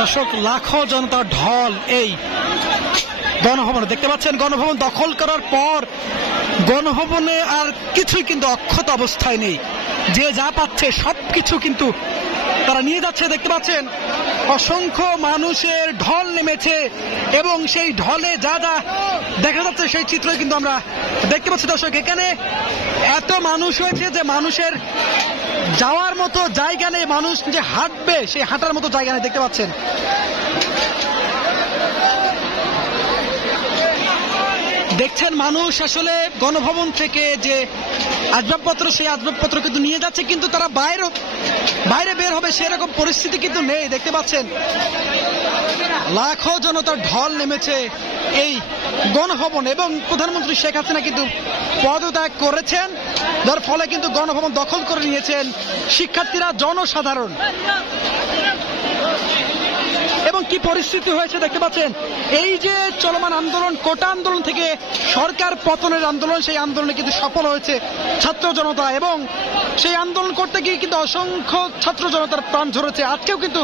দর্শক, লাখো জনতার ঢল এই গণভবনে দেখতে পাচ্ছেন। গণভবন দখল করার পর গণভবনে আর কিছুই কিন্তু অক্ষত অবস্থায় নেই। যে যা পাচ্ছে সবকিছু কিন্তু তারা নিয়ে যাচ্ছে। দেখতে পাচ্ছেন অসংখ্য মানুষের ঢল নেমেছে এবং সেই ঢলে যা যা দেখা যাচ্ছে সেই চিত্র কিন্তু আমরা দেখতে পাচ্ছি। দর্শক, এখানে এত মানুষ হয়েছে যে মানুষের যাওয়ার মতো জায়গা নেই, মানুষ যে হাঁটবে সেই হাঁটার মতো জায়গা নেই। দেখতে পাচ্ছেন দেখছেন মানুষ আসলে গণভবন থেকে যে আসবাবপত্র সেই আসবাবপত্র কিন্তু নিয়ে যাচ্ছে, কিন্তু তারা বাইরে বের হবে সেরকম পরিস্থিতি কিন্তু নেই। দেখতে পাচ্ছেন লাখো জনতার ঢল নেমেছে এই গণভবন এবং প্রধানমন্ত্রী শেখ হাসিনা কিন্তু পদত্যাগ করেছেন, যার ফলে কিন্তু গণভবন দখল করে নিয়েছেন শিক্ষার্থীরা, জনসাধারণ। এবং কি পরিস্থিতি হয়েছে দেখতে পাচ্ছেন। এই যে চলমান আন্দোলন, কোটা আন্দোলন থেকে সরকার পতনের আন্দোলন, সেই আন্দোলনে কিন্তু সফল হয়েছে ছাত্র জনতা এবং সেই আন্দোলন করতে গিয়ে কিন্তু অসংখ্য ছাত্র জনতার প্রাণ ঝরেছে। আজকেও কিন্তু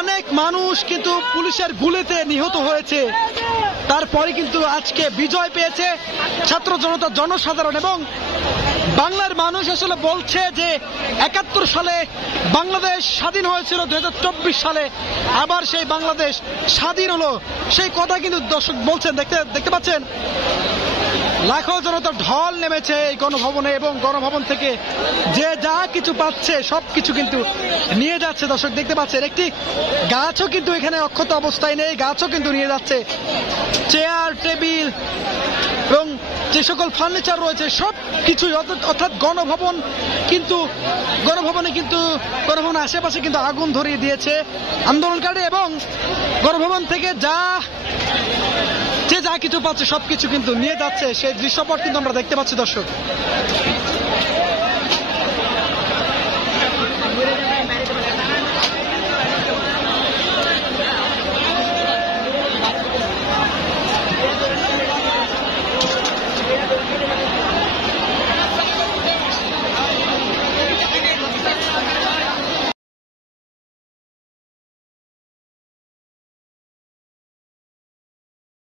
অনেক মানুষ কিন্তু পুলিশের গুলিতে নিহত হয়েছে, তারপরে কিন্তু আজকে বিজয় পেয়েছে ছাত্র জনতা, জনসাধারণ। এবং বাংলার মানুষ আসলে বলছে যে ৭১ সালে বাংলাদেশ স্বাধীন হয়েছিল, ২০২৪ সালে আবার সেই বাংলাদেশ স্বাধীন হলো, সেই কথা কিন্তু দর্শক বলছেন। দেখতে পাচ্ছেন লাখো জনতার ঢল নেমেছে এই গণভবনে এবং গণভবন থেকে যে যা কিছু পাচ্ছে সবকিছু কিন্তু নিয়ে যাচ্ছে। দর্শক দেখতে পাচ্ছেন একটি গাছও কিন্তু এখানে অক্ষত অবস্থায় নেই, গাছও কিন্তু নিয়ে যাচ্ছে। চেয়ার, টেবিল এবং যে সকল ফার্নিচার রয়েছে সব কিছুই, অর্থাৎ গণভবনের আশেপাশে কিন্তু আগুন ধরিয়ে দিয়েছে আন্দোলনকারী এবং গণভবন থেকে যে যা কিছু পাচ্ছে সবকিছু কিন্তু নিয়ে যাচ্ছে। সেই দৃশ্যপট কিন্তু আমরা দেখতে পাচ্ছি দর্শক।